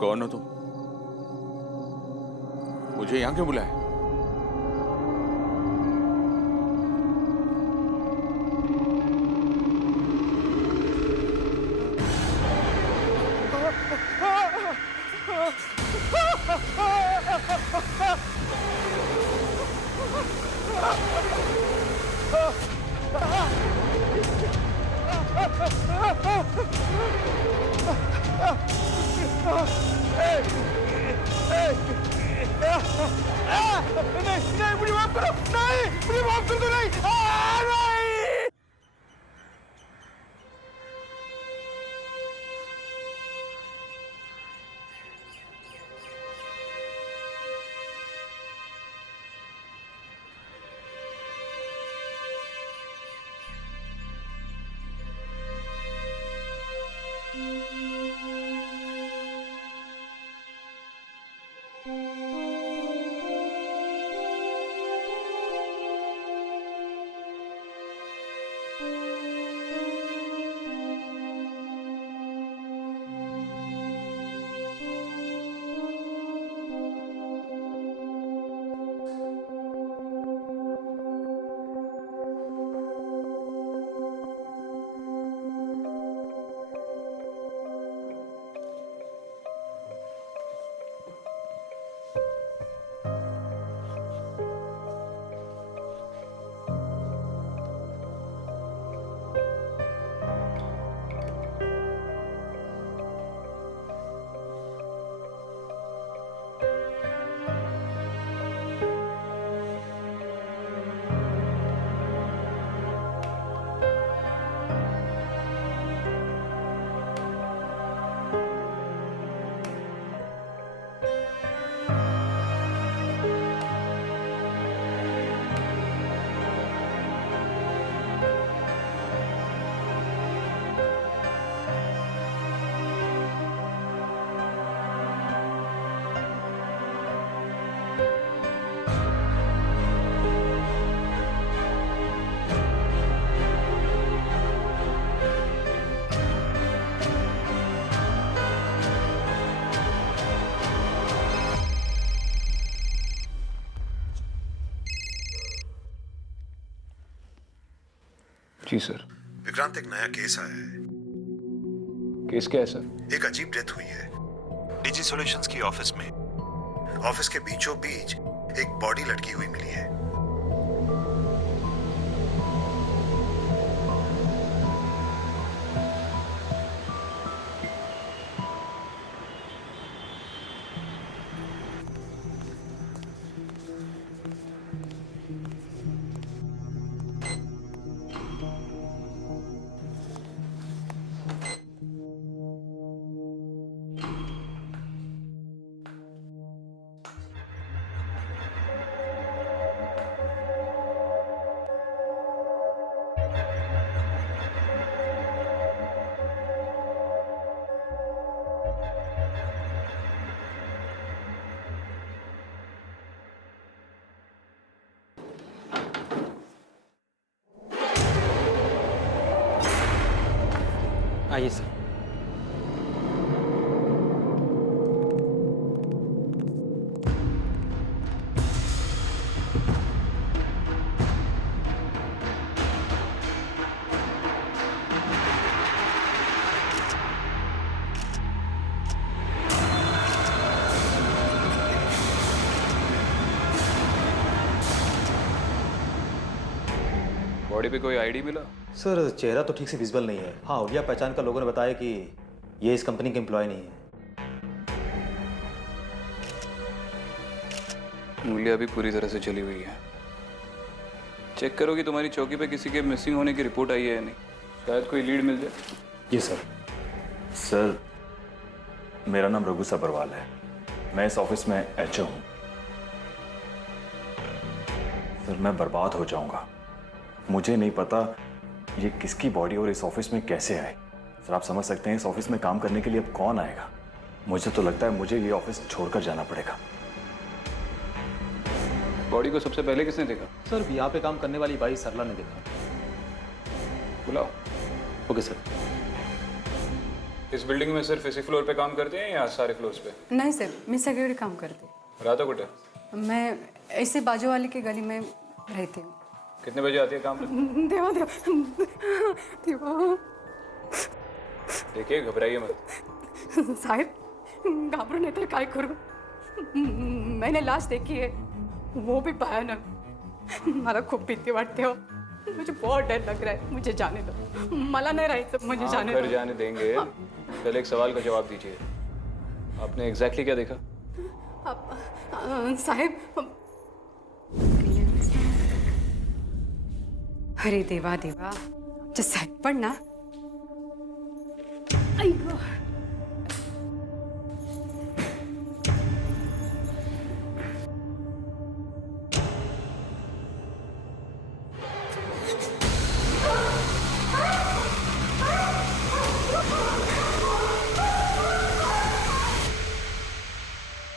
कौन हो तुम? मुझे यहाँ क्यों बुलाया? नहीं, मुझे माफ करो, नहीं, मुझे माफ कर दो, नहीं, नहीं। जी सर। विक्रांत, एक नया केस आया है। केस क्या है सर? एक अजीब डेथ हुई है डीजी सॉल्यूशंस की ऑफिस में। ऑफिस के बीचों बीच एक बॉडी लटकी हुई मिली है। आइए सर। बॉडी पे कोई आईडी मिला? सर चेहरा तो ठीक से विजिबल नहीं है। हाँ, हुलिया पहचान का लोगों ने बताया कि ये इस कंपनी के एम्प्लॉय नहीं है। मूल्य अभी पूरी तरह से चली हुई है। चेक करो कि तुम्हारी चौकी पे किसी के मिसिंग होने की रिपोर्ट आई है या नहीं। शायद कोई लीड मिल जाए। जी सर। सर, मेरा नाम रघु सब्रवाल है। मैं इस ऑफिस में एचओ हूँ। सर, मैं बर्बाद हो जाऊंगा। मुझे नहीं पता ये किसकी बॉडी और इस ऑफिस में कैसे आए। सर, आप समझ सकते हैं इस ऑफिस में काम करने के लिए अब कौन आएगा। मुझे तो लगता है मुझे ये ऑफिस छोड़कर जाना पड़ेगा। बॉडी को सबसे पहले किसने देखा? सर, यहाँ पे काम करने वाली बाई सरला ने देखा। बुलाओ। Okay sir. इस बिल्डिंग में सिर्फ इसी फ्लोर पे काम करते हैं या सारे फ्लोर्स पे? नहीं सर, मैं सिक्योरिटी काम करती हूँ। राधा कुटे? मैं ऐसे बाजू वाले की गली में रहती हूँ। कितने बजे आती है काम पे? देवा देवा देवा देखिए घबराइए मत। साहेब घाबरू नहीं तर काय करू, मैंने लाश देखी है, वो भी भयानक। मला खूप भीती वाटते हो, मुझे बहुत डर लग रहा है, मुझे जाने दो, मला नहीं रहायचं, मुझे जाने घर दो। जाने देंगे। पहले एक सवाल का जवाब दीजिए, आपने एग्जैक्टली क्या देखा? साहेब अरे देवा देवा, जे साहेब पण ना, आई गं.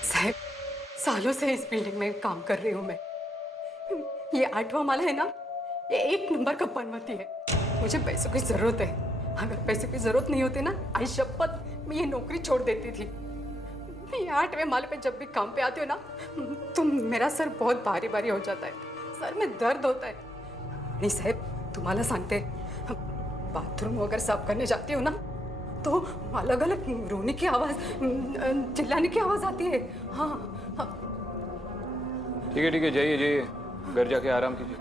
साहेब सालों से इस बिल्डिंग में काम कर रही हूँ मैं। ये 8वां माला है ना, ये 1 नंबर का पनवती है। मुझे पैसों की जरूरत है, अगर पैसों की जरूरत नहीं होती ना, आई शपथ मैं ये नौकरी छोड़ देती थी। ये 8वें माले पे जब भी काम पे आती हो ना, तो मेरा सर बहुत भारी भारी हो जाता है, सर में दर्द होता है। नहीं साहेब, तुम्हाला सांगते, बाथरूम वगैरह साफ करने जाती हो ना, तो अलग अलग रोने की आवाज, चिल्लाने की आवाज आती है। हाँ हाँ ठीक है जाइए जाइए, घर जाके आराम कीजिए।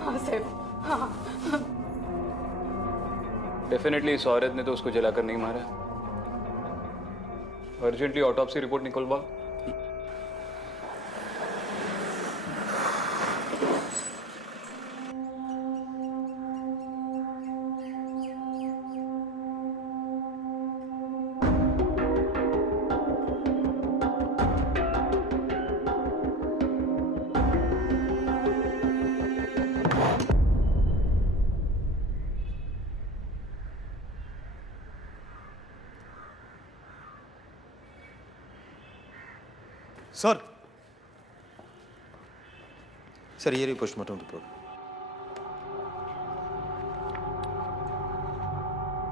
हाँ साहब, हाँ। डेफिनेटली इस औरत ने तो उसको जलाकर नहीं मारा। अर्जेंटली ऑटोप्सी रिपोर्ट निकलवा। सर ये रही पोस्टमार्टम रिपोर्ट।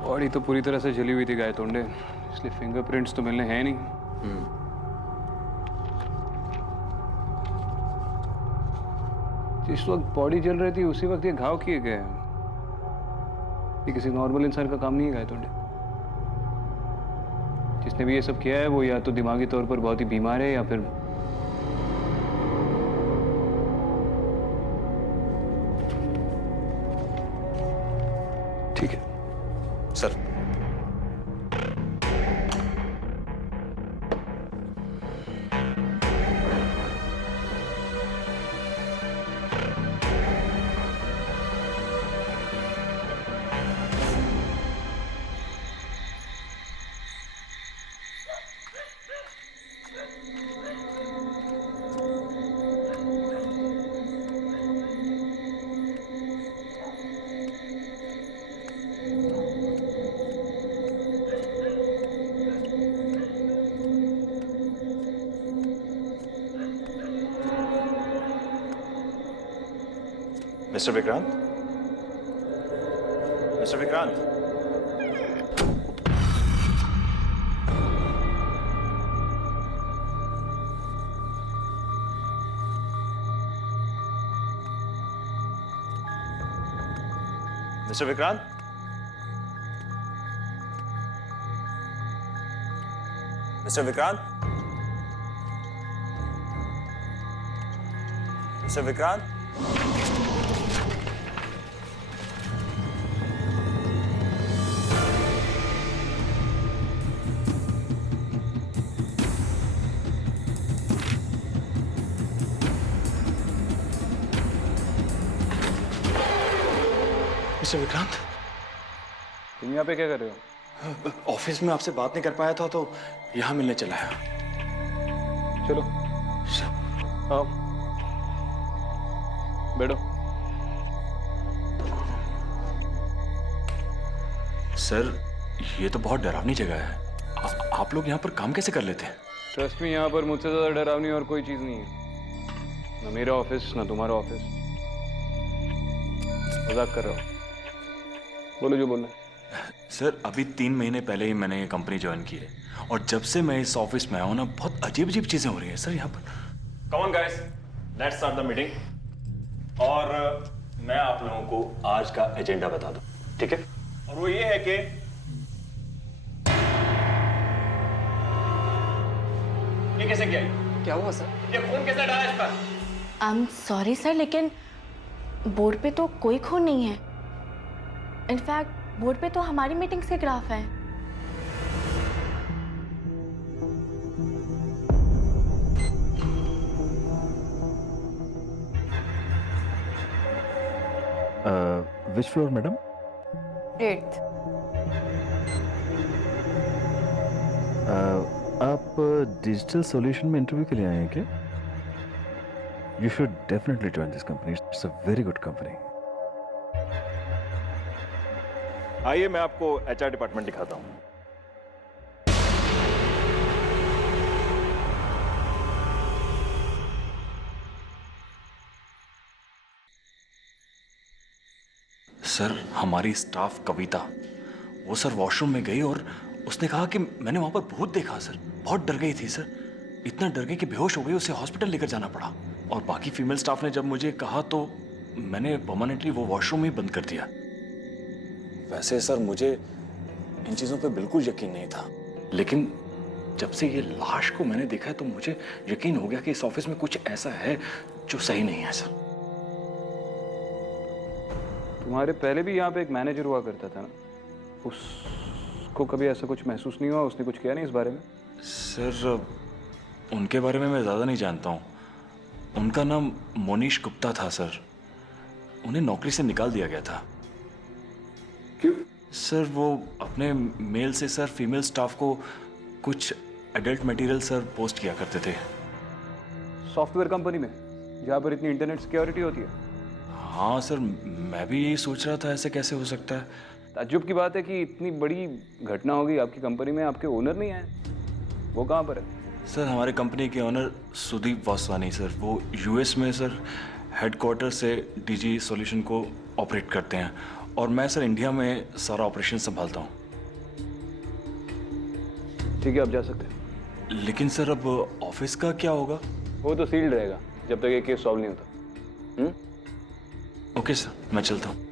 बॉडी तो पूरी तरह से जली हुई थी गाय तोंडे, इसलिए फिंगरप्रिंट्स तो मिलने हैं नहीं। जिस वक्त बॉडी जल रही थी उसी वक्त ये घाव किए गए। ये किसी नॉर्मल इंसान का काम नहीं है गाय तोंडे। जिसने भी ये सब किया है वो या तो दिमागी तौर पर बहुत ही बीमार है या फिर ठीक है sir mister Vikrant, mister Vikrant, mister Vikrant, mister Vikrant, mister Vikrant, mister Vikrant, तुम यहाँ पे क्या कर रहे हो? ऑफिस में आपसे बात नहीं कर पाया था तो यहाँ मिलने चला है। चलो आओ बैठो। सर ये तो बहुत डरावनी जगह है। आप लोग यहाँ पर काम कैसे कर लेते हैं? ट्रस्ट में यहाँ पर मुझसे ज़्यादा डरावनी और कोई चीज़ नहीं है। ना मेरा ऑफिस ना तुम्हारा ऑफिस। मजाक कर रहा हूँ, बोलो जो बोलना है। सर अभी 3 महीने पहले ही मैंने ये कंपनी ज्वाइन की है और जब से मैं इस ऑफिस में आया हूं ना बहुत अजीब अजीब चीजें हो रही हैं सर यहाँ पर। Come on guys, let's start the meeting. और मैं आप लोगों को आज का एजेंडा बता दूं, ठीक है? और वो ये है कि ये कैसे किया? क्या हुआ सर? ये खून कैसे डाला इस पर? आई एम सॉरी सर, लेकिन बोर्ड पे तो कोई खून नहीं है। इनफैक्ट बोर्ड पे तो हमारी मीटिंग्स के ग्राफ हैं। विच फ्लोर मैडम? 8th। आप डिजिटल सॉल्यूशन में इंटरव्यू के लिए आए हैं क्या? You should definitely join this company, it's a very good company. आइए मैं आपको एचआर डिपार्टमेंट दिखाता हूं। सर हमारी स्टाफ कविता, वो सर वॉशरूम में गई और उसने कहा कि मैंने वहां पर भूत देखा। सर बहुत डर गई थी सर, इतना डर गई कि बेहोश हो गई, उसे हॉस्पिटल लेकर जाना पड़ा। और बाकी फीमेल स्टाफ ने जब मुझे कहा तो मैंने परमानेंटली वो वॉशरूम ही बंद कर दिया। वैसे सर मुझे इन चीजों पे बिल्कुल यकीन नहीं था, लेकिन जब से ये लाश को मैंने देखा है तो मुझे यकीन हो गया कि इस ऑफिस में कुछ ऐसा है जो सही नहीं है। सर तुम्हारे पहले भी यहाँ पे एक मैनेजर हुआ करता था ना, उसको कभी ऐसा कुछ महसूस नहीं हुआ? उसने कुछ किया नहीं इस बारे में? सर उनके बारे में मैं ज़्यादा नहीं जानता हूँ। उनका नाम मोनीश गुप्ता था सर, उन्हें नौकरी से निकाल दिया गया था। क्यों? सर वो अपने मेल से सर फीमेल स्टाफ को कुछ एडल्ट मटेरियल सर पोस्ट किया करते थे। सॉफ्टवेयर कंपनी में जहाँ पर इतनी इंटरनेट सिक्योरिटी होती है? हाँ सर, मैं भी यही सोच रहा था ऐसे कैसे हो सकता है। ताज्जुब की बात है कि इतनी बड़ी घटना हो गई आपकी कंपनी में, आपके ओनर नहीं आए। वो कहाँ पर है? सर हमारे कंपनी के ओनर सुदीप वासवानी सर, वो यूएस में सर हेडक्वार्टर से डीजी सॉल्यूशन को ऑपरेट करते हैं और मैं सर इंडिया में सारा ऑपरेशन संभालता हूँ। ठीक है, आप जा सकते हैं। लेकिन सर अब ऑफिस का क्या होगा? वो तो सील्ड रहेगा जब तक ये केस सॉल्व नहीं होता। ओके सर, मैं चलता हूँ।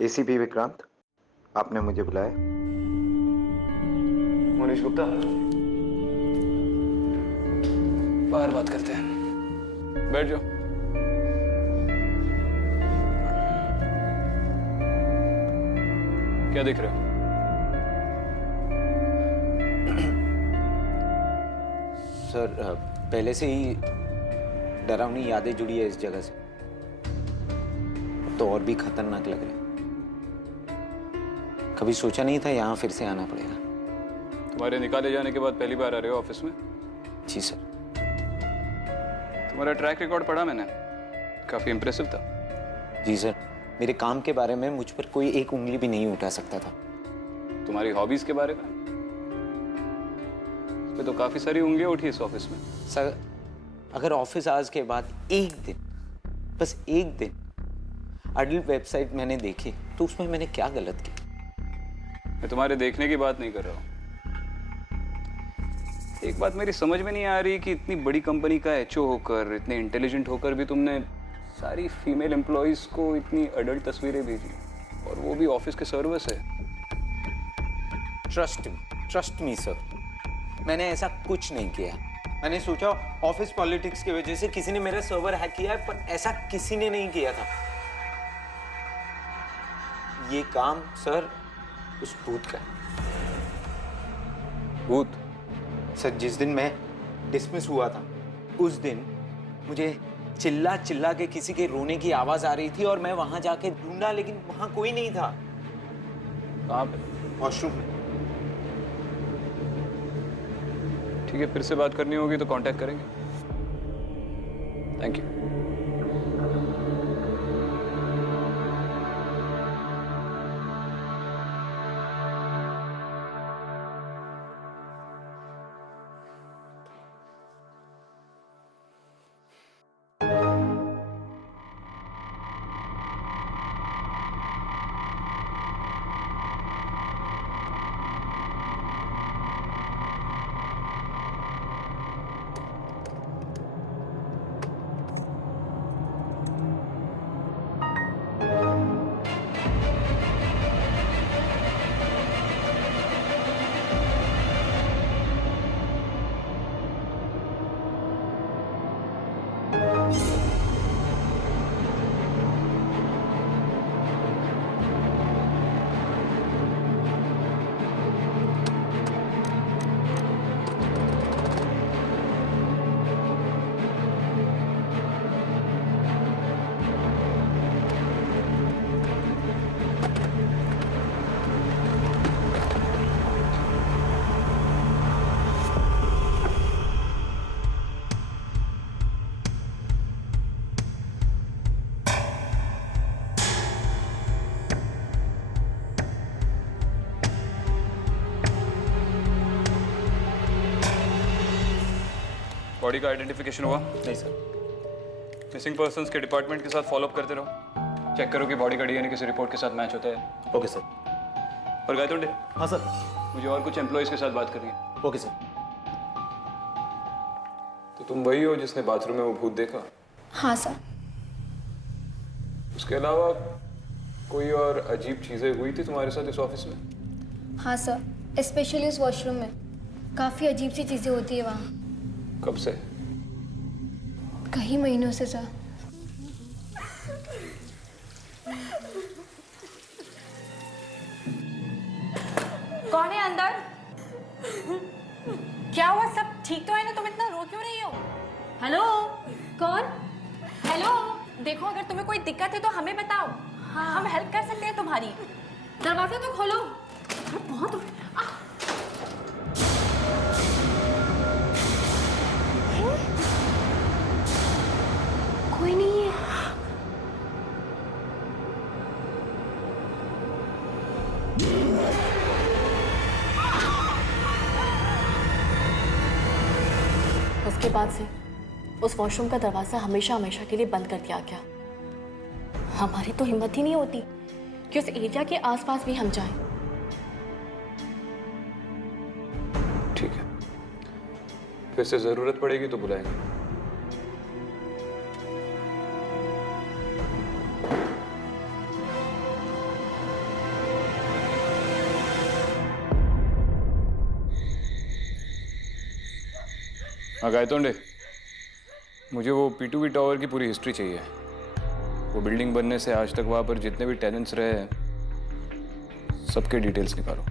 एसीपी विक्रांत, आपने मुझे बुलाया? मोनीश गुप्ता, बाहर बात करते हैं, बैठ जाओ। क्या देख रहे हो? सर पहले से ही डरावनी यादें जुड़ी है इस जगह से, तो और भी खतरनाक लग रहा है। कभी सोचा नहीं था यहाँ फिर से आना पड़ेगा। तुम्हारे निकाले जाने के बाद पहली बार आ रहे हो ऑफिस में? जी सर। तुम्हारा ट्रैक रिकॉर्ड पढ़ा मैंने, काफी इंप्रेसिव था। जी सर, मेरे काम के बारे में मुझ पर कोई एक उंगली भी नहीं उठा सकता था। तुम्हारी हॉबीज के बारे में इस पे तो काफी सारी उंगलियां उठी इस ऑफिस में। सर अगर ऑफिस आवर्स के बाद एक दिन, बस एक दिन अडल्ट वेबसाइट मैंने देखी तो उसमें मैंने क्या गलत किया? मैं तुम्हारे देखने की बात नहीं कर रहा हूँ। एक बात मेरी समझ में नहीं आ रही कि इतनी बड़ी कंपनी का एचओ होकर, इतने इंटेलिजेंट होकर भी तुमने सारी फीमेल एम्प्लॉयज़ को इतनी अडल्ट तस्वीरें भेजी, और वो भी ऑफिस के सर्वर से। ट्रस्ट मी सर, मैंने ऐसा कुछ नहीं किया। मैंने सोचा ऑफिस पॉलिटिक्स की वजह से किसी ने मेरा सर्वर हैक किया है, पर ऐसा किसी ने नहीं किया था। ये काम सर उस भूत का है। भूत? सर जिस दिन मैं डिसमिस हुआ था उस दिन मुझे चिल्ला चिल्ला के किसी के रोने की आवाज आ रही थी, और मैं वहां जाके ढूंढा, लेकिन वहां कोई नहीं था। कहाँ पे? वॉशरूम में। ठीक है, फिर से बात करनी होगी तो कांटेक्ट करेंगे। Thank you. बॉडी का आइडेंटिफिकेशन हुआ? नहीं सर। मिसिंग पर्संस के डिपार्टमेंट के साथ फॉलोअप करते रहो। चेक करो कि बॉडी का डीएनए किसी रिपोर्ट के साथ मैच होता है। Okay sir. और गायतोंडे? हाँ सर। मुझे और कुछ एम्प्लॉयज़ के साथ बात करनी है। Okay sir. तो तुम वही हो जिसने बाथरूम में वो भूत देखा? हाँ सर। उसके अलावा कोई और अजीब चीजें हुई थी तुम्हारे साथ इस ऑफिस में? हाँ सर, स्पेशली उस वॉशरूम में काफ़ी अजीब सी चीज़ें होती है वहाँ। कब से? कई महीनों से सर। कौन है अंदर? क्या हुआ? सब ठीक तो है ना? तुम इतना रो क्यों रही हो? हेलो? कौन? हेलो? देखो, अगर तुम्हें कोई दिक्कत है तो हमें बताओ। हाँ, हम हेल्प कर सकते हैं तुम्हारी। दरवाजा तो खोलो। बहुत कोई नहीं है। उसके बाद से उस वॉशरूम का दरवाजा हमेशा हमेशा के लिए बंद कर दिया गया। हमारी तो हिम्मत ही नहीं होती कि उस एरिया के आसपास भी हम जाएं। ठीक है, फिर से जरूरत पड़ेगी तो बुलाएंगे। हाँ गायतोंडे, मुझे वो P2V टावर की पूरी हिस्ट्री चाहिए। वो बिल्डिंग बनने से आज तक वहाँ पर जितने भी टेनेंट्स रहे हैं, सबके डिटेल्स निकालो।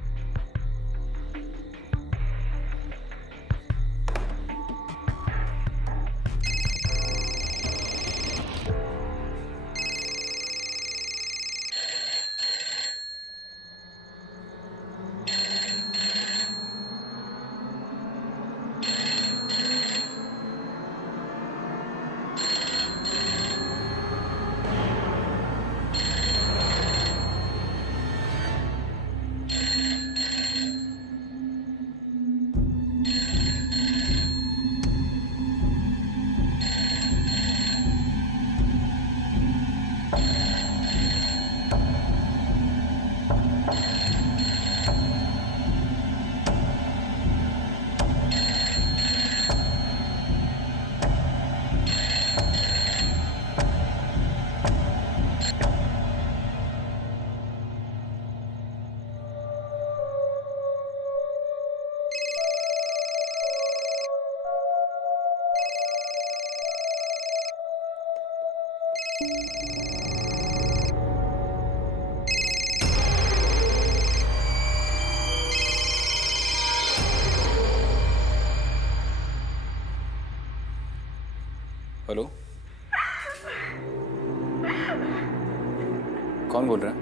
कौन बोल रहा है?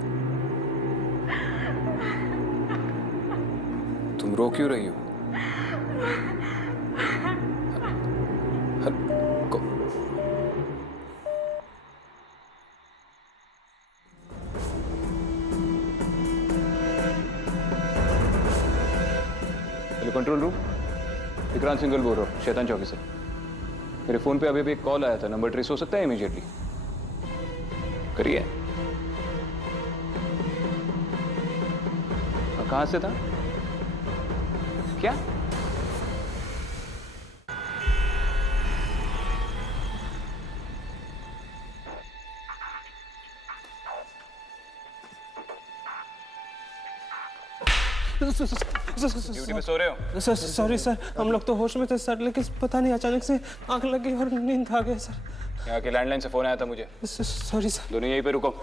तुम रो क्यों रही हो? Hello control room, Vikrant Singhal बोल रहा हूँ, शैतान चौकी से। मेरे फोन पे अभी भी एक कॉल आया था, नंबर ट्रेस हो सकता है इमीडिएटली? करिए। कहाँ से था? क्या? ड्यूटी पे सो रहे हो? सर सॉरी सर, हम लोग तो होश में थे सर, लेकिन पता नहीं अचानक से आंख लग गई और नींद आ गई सर। यहाँ के लैंडलाइन से फोन आया था मुझे। Sorry sir. दोनों यहीं पे रुको।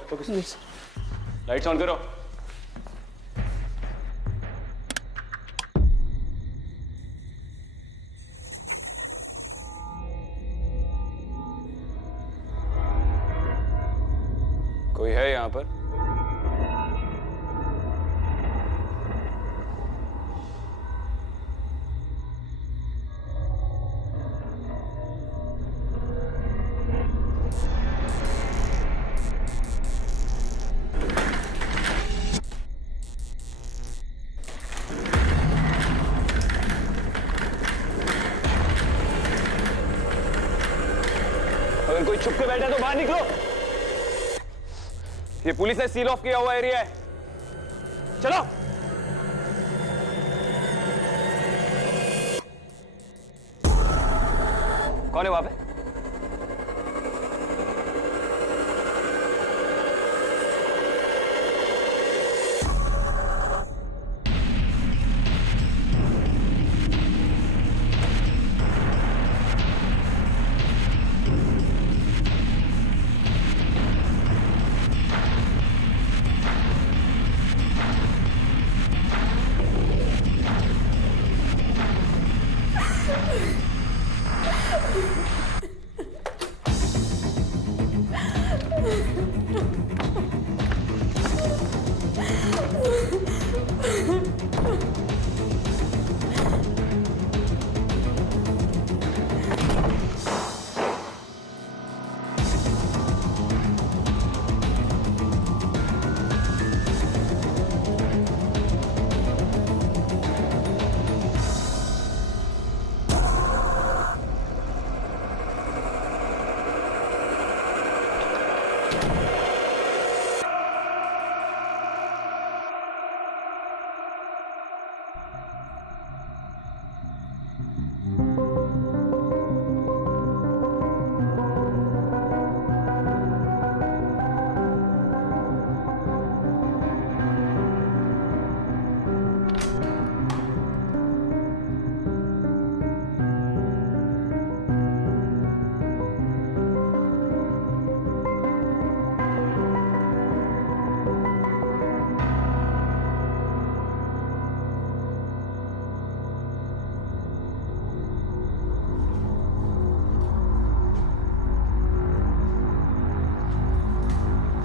लाइट्स ऑन करो। कोई है यहाँ पर? अगर कोई छुप के बैठा है तो बाहर निकलो। ये पुलिस ने सील ऑफ किया हुआ एरिया है। चलो। कौन है वहां पे?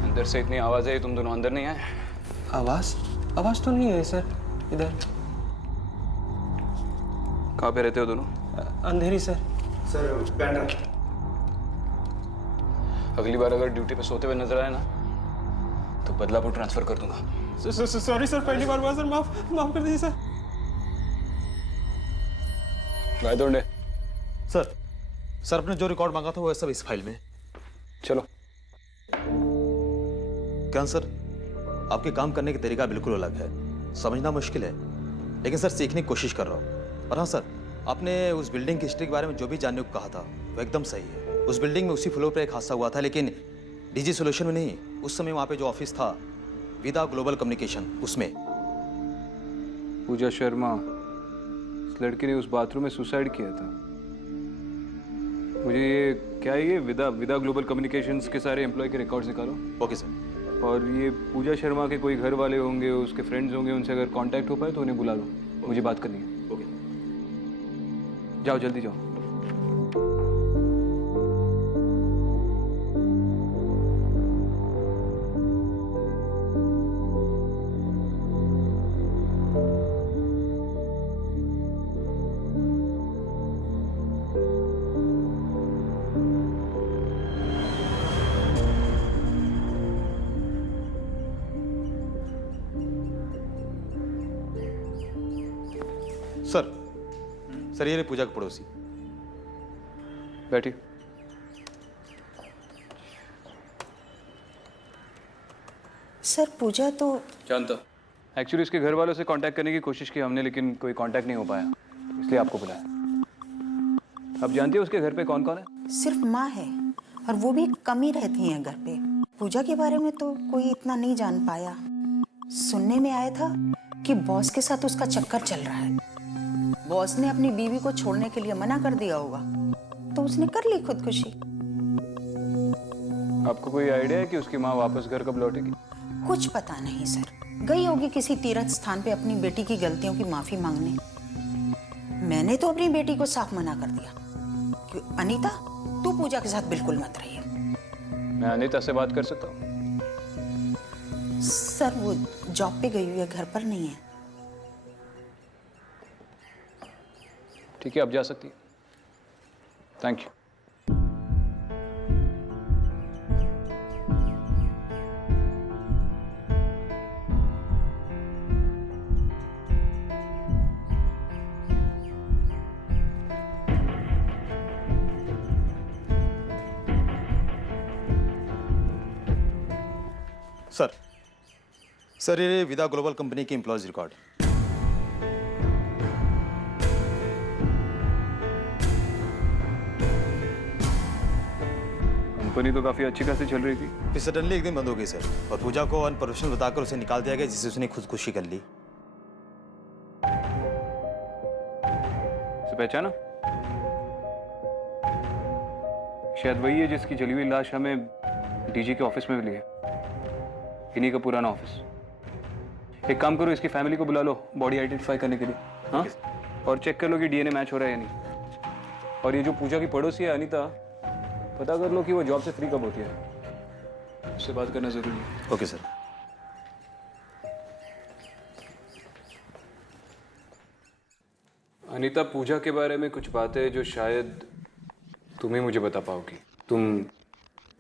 अंदर से इतनी आवाज है, तुम दोनों अंदर नहीं आए? आवाज तो नहीं है सर इधर। कहाँ पे रहते हो दोनों? अंधेरी सर। सर बैंड्रा। अगली बार अगर ड्यूटी पे सोते हुए नजर आए ना तो बदलापुर ट्रांसफर कर दूंगा। सॉरी सर, पहली बार हुआ सर, माफ कर दीजिए सर। गायतोंडे। सर आपने जो रिकॉर्ड मांगा था वो सब इस फाइल में। चलो। क्या सर, आपके काम करने का तरीका बिल्कुल अलग है, समझना मुश्किल है, लेकिन सर सीखने की कोशिश कर रहा हूँ। और हाँ सर, आपने उस बिल्डिंग की हिस्ट्री के बारे में जो भी जानने को कहा था वो एकदम सही है। उस बिल्डिंग में उसी फ्लोर पर एक हादसा हुआ था, लेकिन डीजी सॉल्यूशन में नहीं। उस समय वहाँ पे जो ऑफिस था विदा ग्लोबल कम्युनिकेशन, उसमें। पूजा शर्मा, इस लड़की ने उस बाथरूम में सुसाइड किया था। मुझे ये क्या है, ये विदा ग्लोबल कम्युनिकेशंस के सारे एम्प्लॉय के रिकॉर्ड्स निकालो। Okay sir. और ये पूजा शर्मा के कोई घर वाले होंगे, उसके फ्रेंड्स होंगे, उनसे अगर कांटेक्ट हो पाए तो उन्हें बुला लो, मुझे बात करनी है। ओके। जाओ जल्दी जाओ। सर ये रही पूजा के पड़ोसी। बैठिए। सर पूजा तो जानता। एक्चुअली इसके घर वालों से कांटेक्ट करने की कोशिश की हमने, लेकिन कोई कांटेक्ट नहीं हो पाया, इसलिए आपको बुलाया। आप जानती हो उसके घर पे कौन कौन है? सिर्फ माँ है, और वो भी कम ही रहती हैं घर पे। पूजा के बारे में तो कोई इतना नहीं जान पाया। सुनने में आया था कि बॉस के साथ उसका चक्कर चल रहा है। बॉस ने अपनी बीवी को छोड़ने के लिए मना कर दिया होगा, तो उसने कर ली खुदकुशी। आपको कोई आइडिया है कि उसकी माँ वापस घर कब लौटेगी? कुछ पता नहीं सर, गई होगी किसी तीर्थ स्थान पे अपनी बेटी की गलतियों की माफी मांगने। मैंने तो अपनी बेटी को साफ मना कर दिया कि अनीता तू पूजा के साथ बिल्कुल मत रहिए। मैं अनीता से बात कर सकता हूँ? सर वो जॉब पे गई हुई है, घर पर नहीं है। ठीक है, आप जा सकती हैं। Thank you. सर ये विदा ग्लोबल कंपनी की एम्प्लॉयज रिकॉर्ड। कंपनी तो काफी अच्छी खासी चल रही थी, फिर सडनली एक दिन बंद हो गई सर, और पूजा को अनप्रोफेशनल बताकर उसे निकाल दिया गया, जिससे उसने खुदकुशी कर ली। उसे पहचाना? शायद वही है जिसकी जली हुई लाश हमें डीजी के ऑफिस में मिली है। इन्हीं का पुराना ऑफिस। एक काम करो, इसकी फैमिली को बुला लो बॉडी आइडेंटिफाई करने के लिए। हाँ, और चेक कर लो कि डीएनए मैच हो रहा है या नहीं। और ये जो पूजा की पड़ोसी है अनीता, पता कर लो कि वो जॉब से फ्री कब होती है। उससे बात करना जरूरी है। Okay sir. अनीता, पूजा के बारे में कुछ बातें जो शायद तुम ही मुझे बता पाओगी। तुम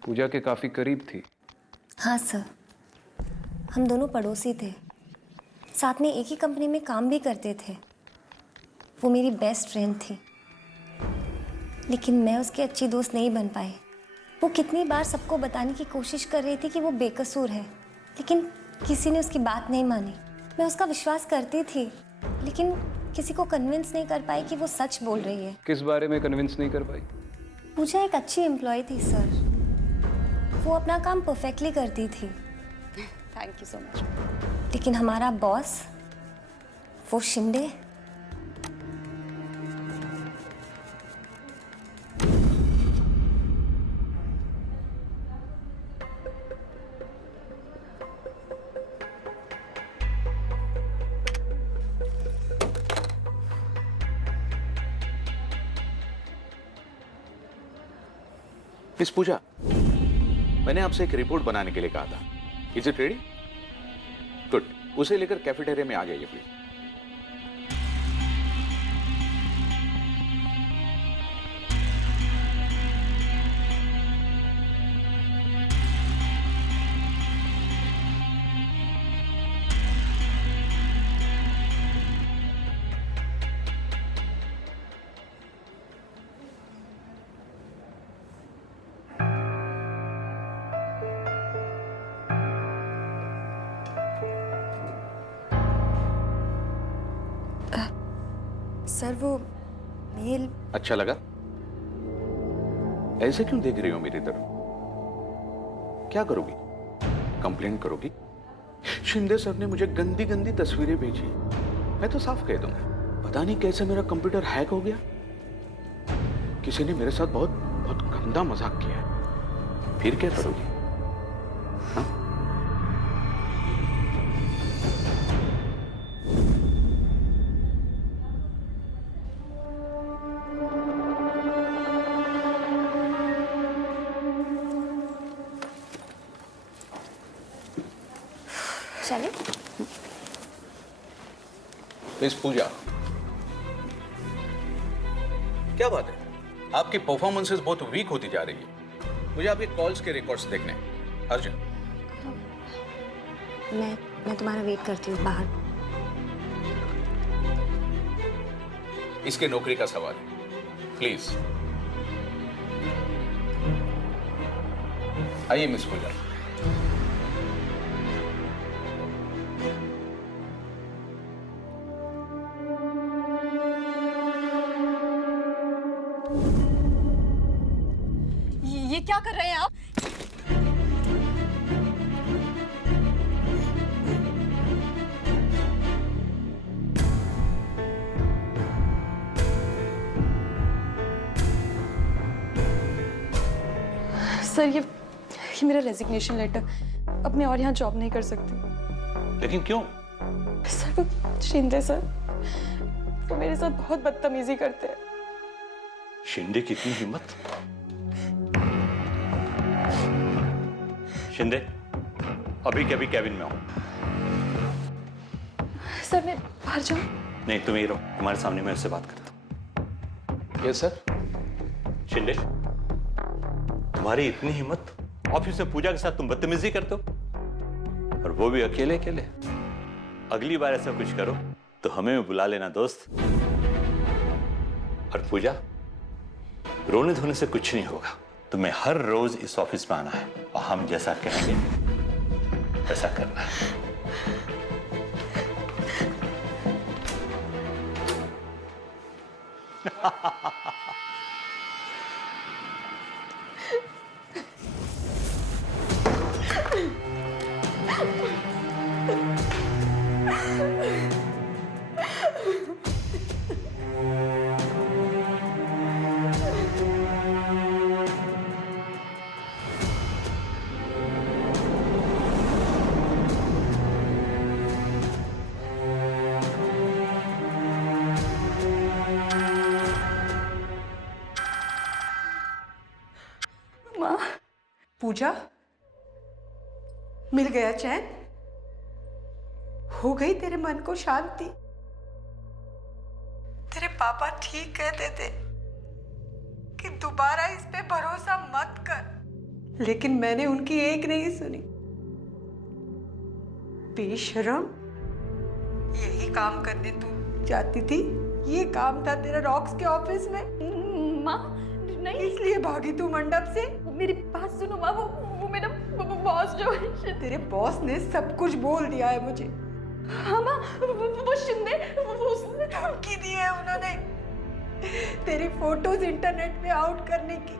पूजा के काफी करीब थी। हाँ सर, हम दोनों पड़ोसी थे, साथ में एक ही कंपनी में काम भी करते थे। वो मेरी बेस्ट फ्रेंड थी, लेकिन मैं उसकी अच्छी दोस्त नहीं बन पाई। वो कितनी बार सबको बताने की कोशिश कर रही थी कि वो बेकसूर है, लेकिन किसी ने उसकी बात नहीं मानी। मैं उसका विश्वास करती थी, लेकिन किसी को कन्विंस नहीं कर पाई कि वो सच बोल रही है। किस बारे में कन्विंस नहीं कर पाई? पूजा एक अच्छी एम्प्लॉय थी सर, वो अपना काम परफेक्टली करती थी। Thank you so much. लेकिन हमारा बॉस, वो शिंदे, मिस पूजा, मैंने आपसे एक रिपोर्ट बनाने के लिए कहा था। Is it ready? गुड, उसे लेकर कैफेटेरिया में आ जाइए प्लीज। सर वो मेल अच्छा लगा? ऐसे क्यों देख रही हो मेरी तरफ? क्या करोगी? कंप्लेंट करोगी? शिंदे सर ने मुझे गंदी गंदी तस्वीरें भेजी। मैं तो साफ कह दूंगा, पता नहीं कैसे मेरा कंप्यूटर हैक हो गया। किसी ने मेरे साथ बहुत बहुत गंदा मजाक किया। फिर क्या करोगी? हाँ? चले? मिस पूजा, क्या बात है? आपकी परफॉर्मेंसेस बहुत वीक होती जा रही है। मुझे आपके कॉल्स के रिकॉर्ड्स देखने हैं। अर्जुन, मैं तुम्हारा वेट करती हूँ बाहर। इसके नौकरी का सवाल है। प्लीज आइए मिस पूजा। ये क्या कर रहे हैं आप? सर ये मेरा रेजिग्नेशन लेटर। अब मैं और यहाँ जॉब नहीं कर सकती। लेकिन क्यों? सर वो शिंदे सर, वो मेरे साथ बहुत बदतमीजी करते हैं। शिंदे की इतनी हिम्मत? शिंदे अभी के अभी कैबिन में आओ। सर मैं बाहर जाऊं? नहीं तुम ही रहो, तुम्हारे सामने मैं उससे बात करता हूँ। Yes sir. शिंदे तुम्हारी इतनी हिम्मत, ऑफिस में पूजा के साथ तुम बदतमीजी करते हो, और वो भी अकेले अकेले। अगली बार ऐसा कुछ करो तो हमें भी बुला लेना दोस्त। और पूजा रोने धोने से कुछ नहीं होगा, तुम्हें हर रोज इस ऑफिस में आना है और हम जैसा कहेंगे वैसा करना है। पूजा, मिल गया चैन? हो गई तेरे मन को शांति? तेरे पापा ठीक कहते थे कि दोबारा इस पे भरोसा मत कर, लेकिन मैंने उनकी एक नहीं सुनी। बेशरम, यही काम करने तू जाती थी? ये काम था तेरा रॉक्स के ऑफिस में? माँ नहीं, इसलिए भागी तू मंडप से? मेरी बात सुनो माँ, वो मेरा बॉस जो है। तेरे बॉस ने सब कुछ बोल दिया है मुझे। हाँ माँ, वो शिंदे, उसने धमकी दी है उन्होंने तेरी फोटोज इंटरनेट पे आउट करने की।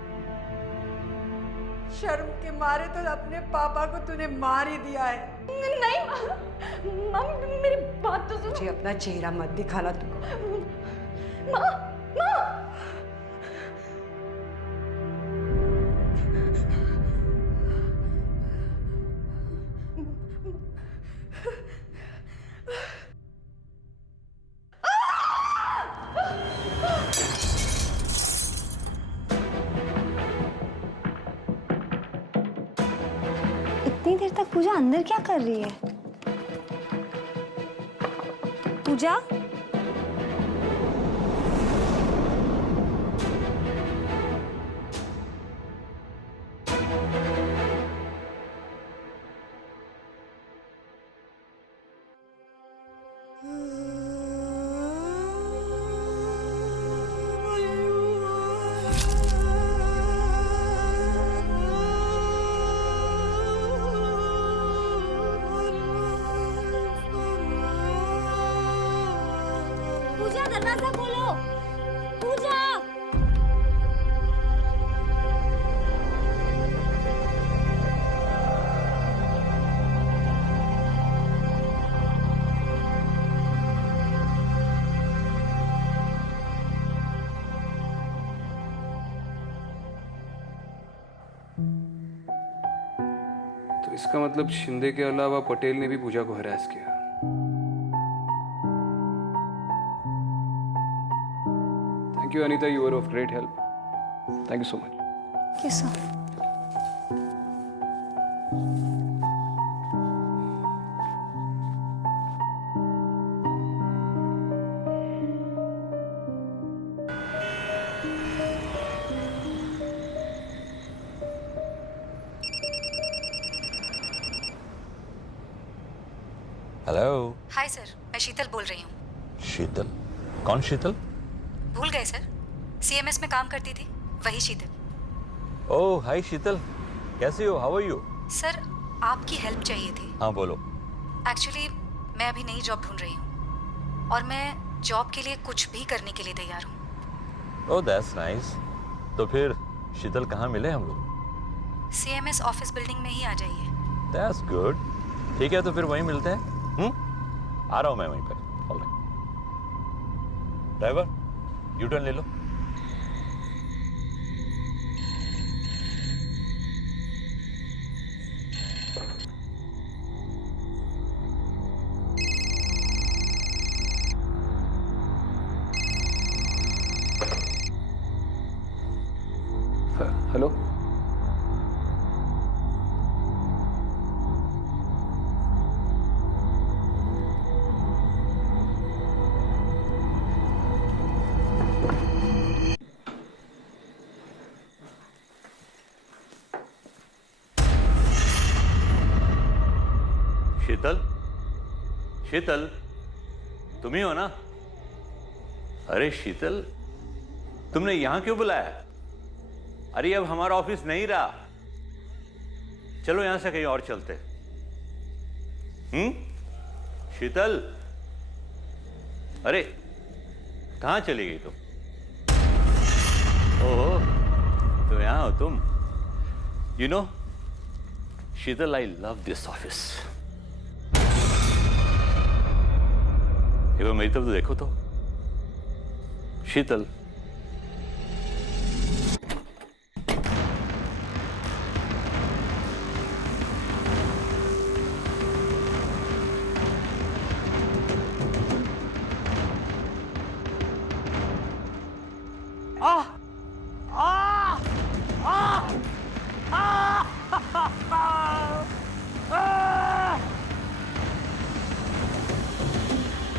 शर्म के मारे तो अपने पापा को तूने मार ही दिया है। नहीं माँ, मेरी बात तो सुनो। मुझे अपना चेहरा मत दिखाना तू। माँ, माँ। इतनी देर तक पूजा अंदर क्या कर रही है? पूजा? पूजा दरवाजा खोलो। पूजा। तो इसका मतलब शिंदे के अलावा पटेल ने भी पूजा को हरास किया। Thank you, Anita. You were of great help. Thank you so much. Yes, sir. Hello. Hi sir, मैं शीतल बोल रही हूँ। शीतल? कौन शीतल? भूल गए सर, सीएमएस में काम करती थी, वही शीतल। ओह हाय शीतल, कैसे हो? How are you? सर आपकी हेल्प चाहिए थी। हाँ बोलो। एक्चुअली मैं अभी नई जॉब ढूंढ रही हूँ और मैं जॉब के लिए कुछ भी करने के लिए तैयार हूँ। Oh that's nice. तो फिर शीतल कहाँ मिले हम लोग? सीएमएस ऑफिस बिल्डिंग में ही आ जाइए। That's good. ठीक है तो फिर वहीं मिलते हैं। आ रहा हूँ मैं वहीं पर। ऑलराइट। ड्राइवर यू टर्न ले लो। हेलो। शीतल, शीतल तुम ही हो ना? अरे शीतल, तुमने यहां क्यों बुलाया? अरे अब हमारा ऑफिस नहीं रहा, चलो यहां से कहीं और चलते। शीतल, अरे कहां चली गई तुम? ओहो, तो यहां हो तुम। You know Sheetal, I love this office. एक बार मेरी तरफ तो देखो तो। शीतल,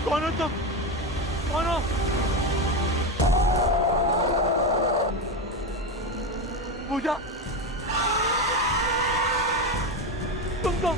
कौन हो तुम? कौन हो? पूजा, तुम तो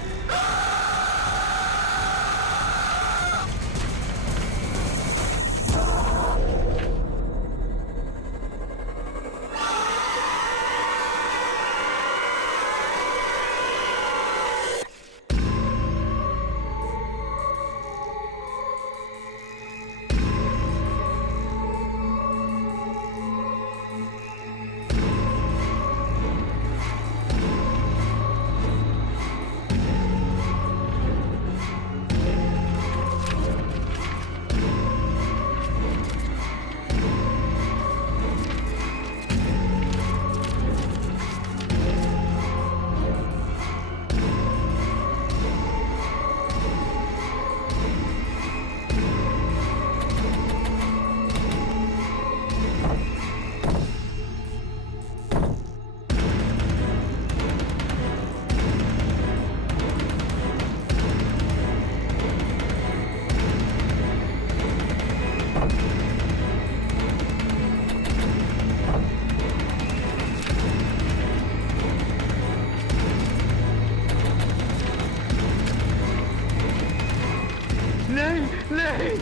नहीं,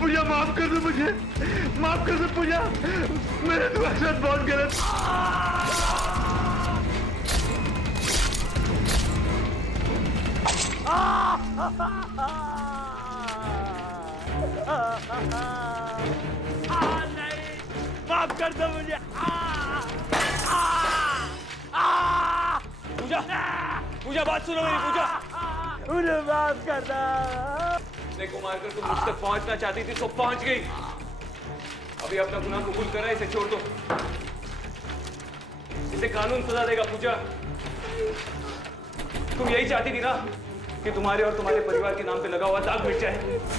पूजा माफ कर दो मुझे, माफ कर दो पूजा, मेरे तुम्हारे साथ बहुत गलत। नहीं, माफ कर दो मुझे। पूजा, पूजा बात सुनो मेरी। पूजा, मुझे माफ करना। इसे को मारकर तुम मुझ तक पहुंचना चाहती थी, तो पहुंच गई। अभी अपना गुनाह कबूल करा, इसे छोड़ दो। इसे कानून सजा देगा। पूजा, तुम यही चाहती थी ना कि तुम्हारे और तुम्हारे परिवार के नाम पे लगा हुआ दाग मिट जाए।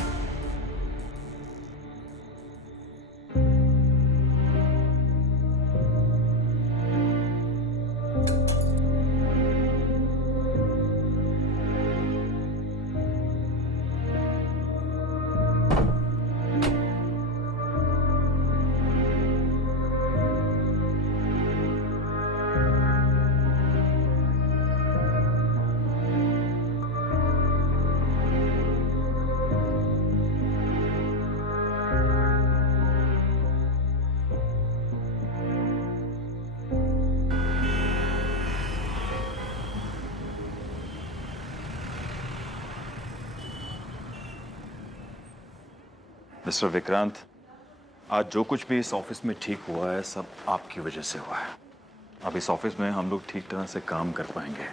मिस्टर विक्रांत, आज जो कुछ भी इस ऑफिस में ठीक हुआ है सब आपकी वजह से हुआ है। अब इस ऑफिस में हम लोग ठीक तरह से काम कर पाएंगे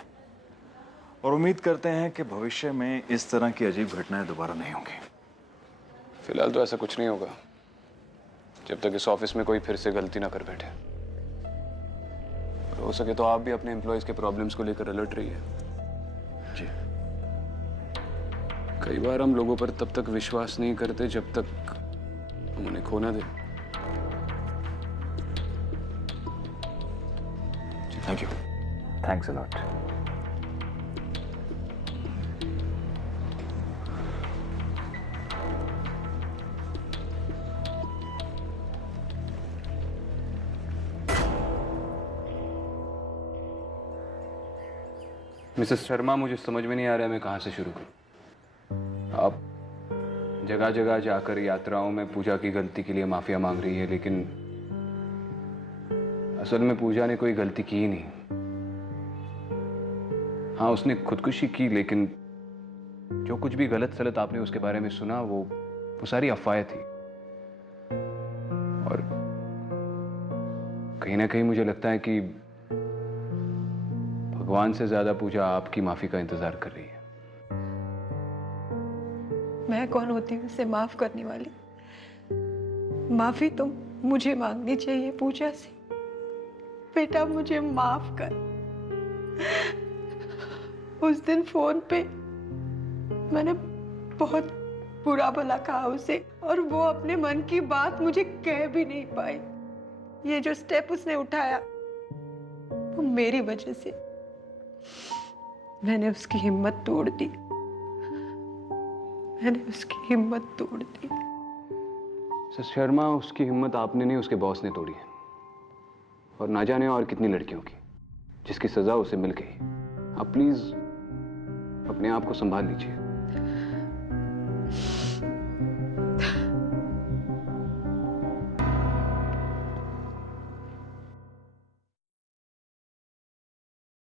और उम्मीद करते हैं कि भविष्य में इस तरह की अजीब घटनाएं दोबारा नहीं होंगी। फिलहाल तो ऐसा कुछ नहीं होगा जब तक इस ऑफिस में कोई फिर से गलती ना कर बैठे। और हो सके तो आप भी अपने एम्प्लॉयज के प्रॉब्लम्स को लेकर अलर्ट रहिए। जी। कई बार हम लोगों पर तब तक विश्वास नहीं करते जब तक हम उन्हें खो ना दें। Thank you. Thanks a lot. Mrs Sharma, मुझे समझ में नहीं आ रहा है मैं कहाँ से शुरू करूँ। आप जगह जगह जाकर यात्राओं में पूजा की गलती के लिए माफिया मांग रही है, लेकिन असल में पूजा ने कोई गलती की ही नहीं। हाँ, उसने खुदकुशी की, लेकिन जो कुछ भी गलत सलत आपने उसके बारे में सुना वो सारी अफवाहें थी। और कहीं ना कहीं मुझे लगता है कि भगवान से ज्यादा पूजा आपकी माफी का इंतजार कर रही है। मैं कौन होती हूँ उसे माफ करने वाली? माफी तो मुझे मांगनी चाहिए पूजा से। बेटा मुझे माफ कर। उस दिन फोन पे मैंने बहुत बुरा भला कहा उसे और वो अपने मन की बात मुझे कह भी नहीं पाई। ये जो स्टेप उसने उठाया वो मेरी वजह से। मैंने उसकी हिम्मत तोड़ दी। मैंने उसकी हिम्मत तोड़ दी। सर शर्मा, उसकी हिम्मत आपने नहीं, उसके बॉस ने तोड़ी है। और ना जाने और कितनी लड़कियों की जिसकी सजा उसे मिल गई। आप प्लीज अपने आप को संभाल लीजिए।